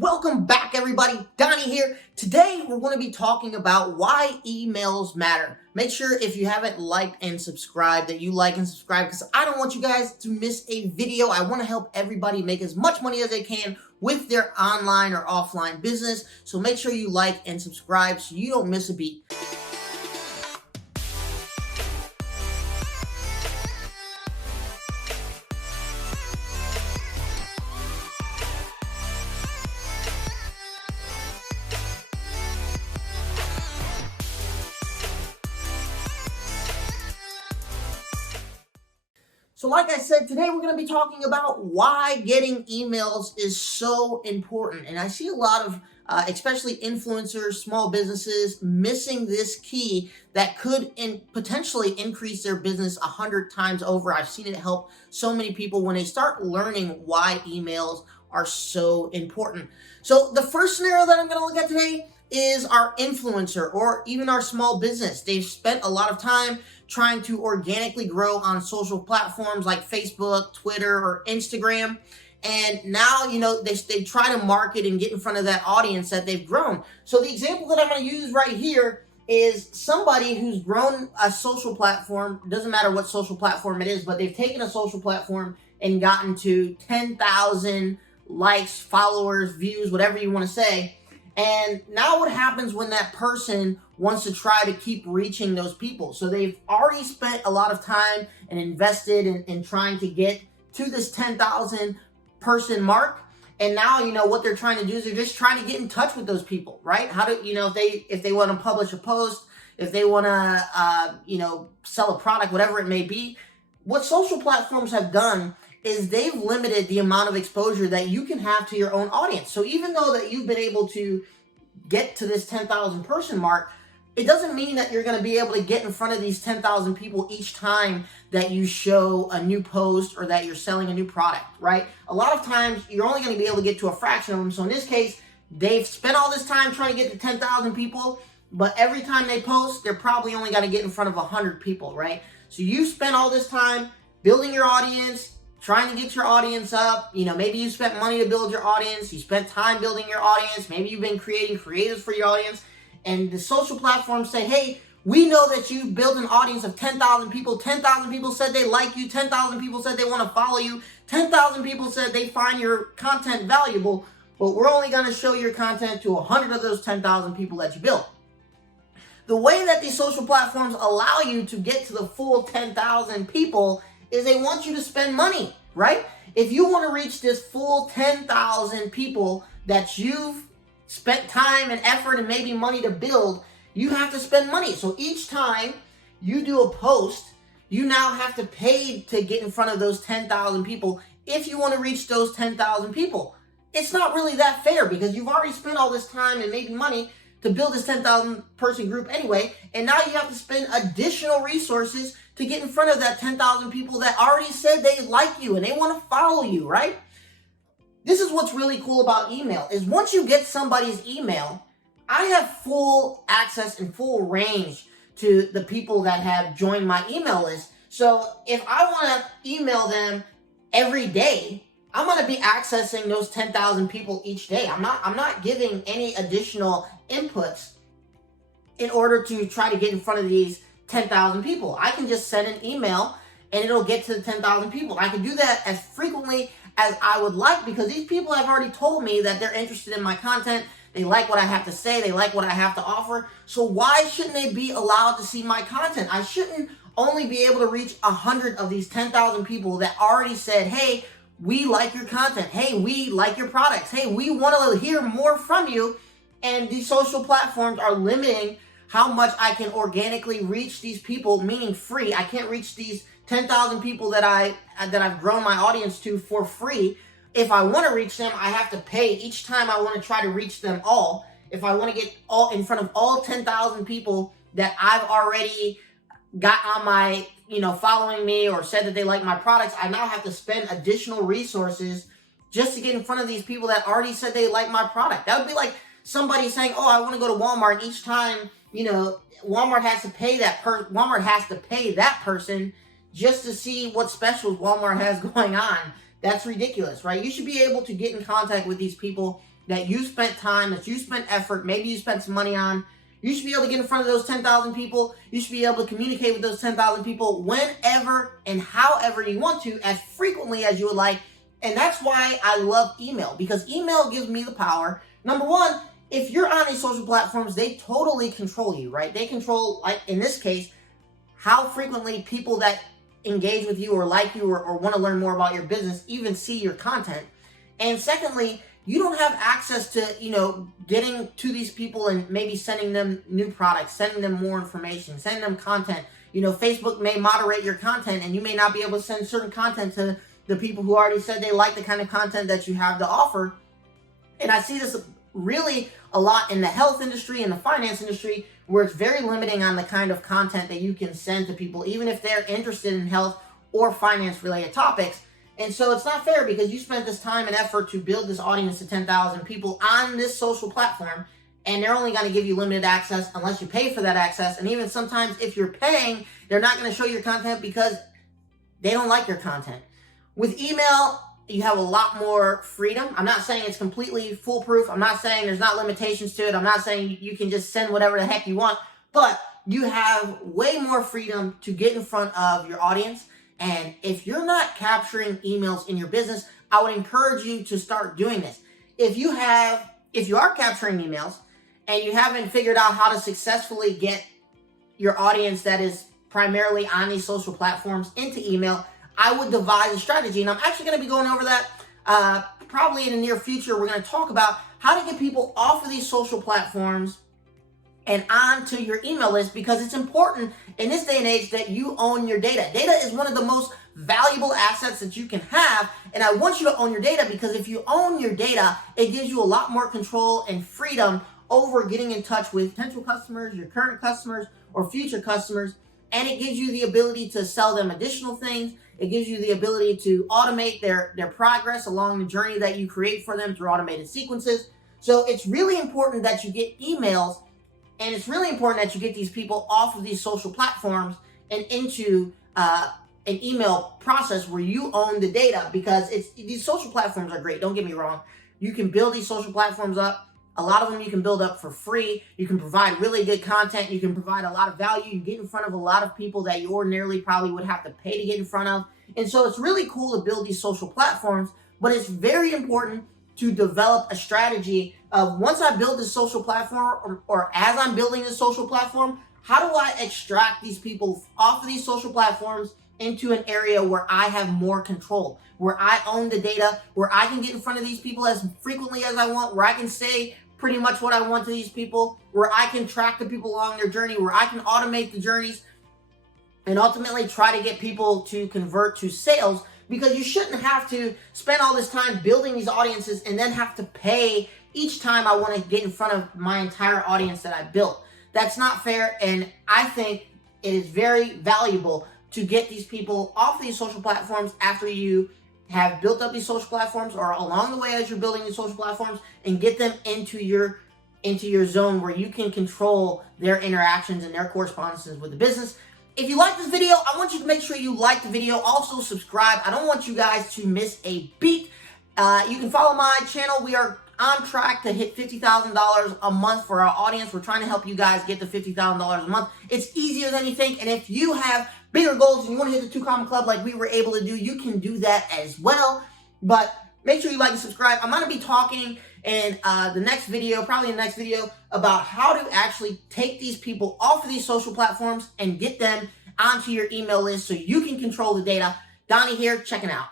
Welcome back, everybody. Donnie here. Today, we're going to be talking about why emails matter. Make sure if you haven't liked and subscribed that you like and subscribe, because I don't want you guys to miss a video. I want to help everybody make as much money as they can with their online or offline business. So make sure you like and subscribe so you don't miss a beat. So like I said, today we're going to be talking about why getting emails is so important. And I see a lot of, especially influencers, small businesses, missing this key that could potentially increase their business 100 times over. I've seen it help so many people when they start learning why emails are so important. So the first scenario that I'm going to look at today is our influencer or even our small business. They've spent a lot of time trying to organically grow on social platforms like Facebook, Twitter, or Instagram. And now, they try to market and get in front of that audience that they've grown. So the example that I'm going to use right here is somebody who's grown a social platform. Doesn't matter what social platform it is, but they've taken a social platform and gotten to 10,000 likes, followers, views, whatever you want to say. And now what happens when that person wants to try to keep reaching those people? So they've already spent a lot of time and invested in trying to get to this 10,000 person mark. And now, what they're trying to do is they're just trying to get in touch with those people, right? How do, if they want to publish a post, if they want to, sell a product, whatever it may be, what social platforms have done is they've limited the amount of exposure that you can have to your own audience. So even though that you've been able to get to this 10,000 person mark, it doesn't mean that you're going to be able to get in front of these 10,000 people each time that you show a new post or that you're selling a new product, right? A lot of times you're only going to be able to get to a fraction of them. So in this case, they've spent all this time trying to get to 10,000 people, but every time they post, they're probably only going to get in front of 100 people, right? So you spent all this time building your audience, trying to get your audience up. Maybe you spent money to build your audience. You spent time building your audience. Maybe you've been creating creatives for your audience. And the social platforms say, hey, we know that you've built an audience of 10,000 people. 10,000 people said they like you. 10,000 people said they want to follow you. 10,000 people said they find your content valuable. But we're only going to show your content to 100 of those 10,000 people that you built. The way that these social platforms allow you to get to the full 10,000 people is they want you to spend money, right? If you want to reach this full 10,000 people that you've spent time and effort and maybe money to build, you have to spend money. So each time you do a post, you now have to pay to get in front of those 10,000 people if you want to reach those 10,000 people. It's not really that fair because you've already spent all this time and maybe money to build this 10,000 person group anyway, and now you have to spend additional resources to get in front of that 10,000 people that already said they like you and they want to follow you, right? This is what's really cool about email, is once you get somebody's email, I have full access and full range to the people that have joined my email list. So if I want to email them every day, I'm going to be accessing those 10,000 people each day. I'm not giving any additional inputs in order to try to get in front of these 10,000 people. I can just send an email and it'll get to the 10,000 people. I can do that as frequently as I would like because these people have already told me that they're interested in my content. They like what I have to say. They like what I have to offer. So why shouldn't they be allowed to see my content? I shouldn't only be able to reach 100 of these 10,000 people that already said, hey, we like your content. Hey, we like your products. Hey, we want to hear more from you. And these social platforms are limiting how much I can organically reach these people, meaning free. I can't reach these 10,000 people that I've grown my audience to for free. If I want to reach them, I have to pay each time I want to try to reach them all. If I want to get all in front of all 10,000 people that I've already got on my, following me or said that they like my products, I now have to spend additional resources just to get in front of these people that already said they like my product. That would be like somebody saying, oh, I want to go to Walmart. Each time, Walmart has to pay that person just to see what specials Walmart has going on. That's ridiculous, right? You should be able to get in contact with these people that you spent time, that you spent effort, maybe you spent some money on. You should be able to get in front of those 10,000 people. You should be able to communicate with those 10,000 people whenever and however you want to, as frequently as you would like. And that's why I love email, because email gives me the power. Number one, if you're on these social platforms, they totally control you, right? They control, like in this case, how frequently people that engage with you or like you or want to learn more about your business even see your content. And secondly, you don't have access to, getting to these people and maybe sending them new products, sending them more information, sending them content. Facebook may moderate your content and you may not be able to send certain content to the people who already said they like the kind of content that you have to offer. And I see this really a lot in the health industry and the finance industry, where it's very limiting on the kind of content that you can send to people, even if they're interested in health or finance related topics. And so it's not fair, because you spent this time and effort to build this audience to 10,000 people on this social platform, and they're only going to give you limited access unless you pay for that access. And even sometimes if you're paying, they're not going to show your content because they don't like your content. With email, you have a lot more freedom. I'm not saying it's completely foolproof. I'm not saying there's not limitations to it. I'm not saying you can just send whatever the heck you want, but you have way more freedom to get in front of your audience. And if you're not capturing emails in your business, I would encourage you to start doing this. If you are capturing emails and you haven't figured out how to successfully get your audience that is primarily on these social platforms into email, I would devise a strategy. And I'm actually going to be going over that probably in the near future. We're going to talk about how to get people off of these social platforms and onto your email list, because it's important in this day and age that you own your data. Data is one of the most valuable assets that you can have, and I want you to own your data, because if you own your data, it gives you a lot more control and freedom over getting in touch with potential customers, your current customers, or future customers, and it gives you the ability to sell them additional things. It gives you the ability to automate their progress along the journey that you create for them through automated sequences. So it's really important that you get emails, and it's really important that you get these people off of these social platforms and into an email process where you own the data, because these social platforms are great. Don't get me wrong. You can build these social platforms up. A lot of them you can build up for free. You can provide really good content. You can provide a lot of value. You get in front of a lot of people that you ordinarily probably would have to pay to get in front of. And so it's really cool to build these social platforms, but it's very important to develop a strategy of, once I build this social platform, or as I'm building this social platform, how do I extract these people off of these social platforms into an area where I have more control, where I own the data, where I can get in front of these people as frequently as I want, where I can say pretty much what I want to these people, where I can track the people along their journey, where I can automate the journeys, and ultimately try to get people to convert to sales. Because you shouldn't have to spend all this time building these audiences and then have to pay each time I want to get in front of my entire audience that I built. That's not fair, and I think it is very valuable to get these people off these social platforms after you have built up these social platforms, or along the way as you're building these social platforms, and get them into your zone where you can control their interactions and their correspondences with the business. If you like this video, I want you to make sure you like the video. Also subscribe. I don't want you guys to miss a beat. You can follow my channel. We are on track to hit $50,000 a month for our audience. We're trying to help you guys get to $50,000 a month. It's easier than you think. And if you have bigger goals and you want to hit the 2 Comma Club like we were able to do, you can do that as well. But make sure you like and subscribe. I'm going to be talking in the next video, probably in the next video, about how to actually take these people off of these social platforms and get them onto your email list so you can control the data. Donnie here, checking out.